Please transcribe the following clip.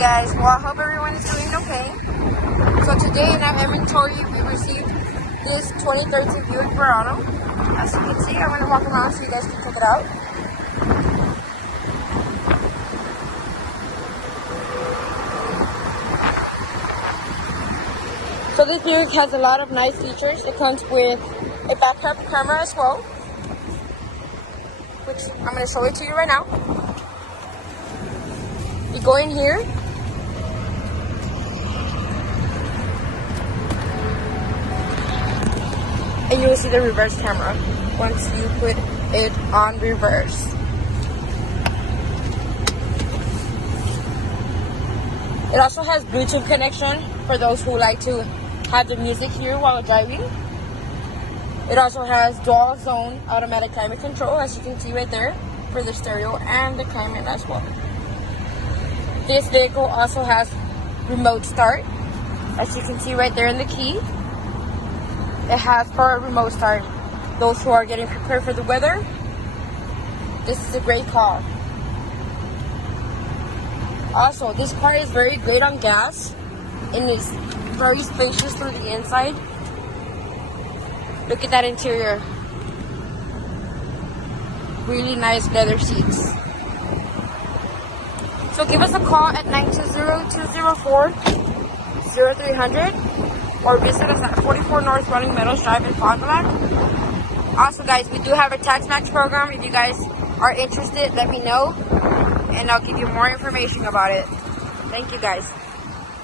guys, well, I hope everyone is doing okay. So today in our inventory we received this 2013 Buick Verano. As you can see, I'm going to walk around so you guys can check it out. So this Buick has a lot of nice features. It comes with a backup camera as well, which I'm going to show it to you right now. You go in here, and you will see the reverse camera once you put it on reverse. It also has Bluetooth connection for those who like to have the music here while driving. It also has dual zone automatic climate control, as you can see right there, for the stereo and the climate as well. This vehicle also has remote start, as you can see right there in the key. It has for a remote start. Those who are getting prepared for the weather, this is a great car. Also, this car is very great on gas and is very spacious through the inside. Look at that interior. Really nice leather seats. So give us a call at 920-204-0300 or visit us at 44 North Running Meadows Drive in Fond du Lac. Also guys, we do have a Tax Max program. If you guys are interested, let me know and I'll give you more information about it. Thank you guys.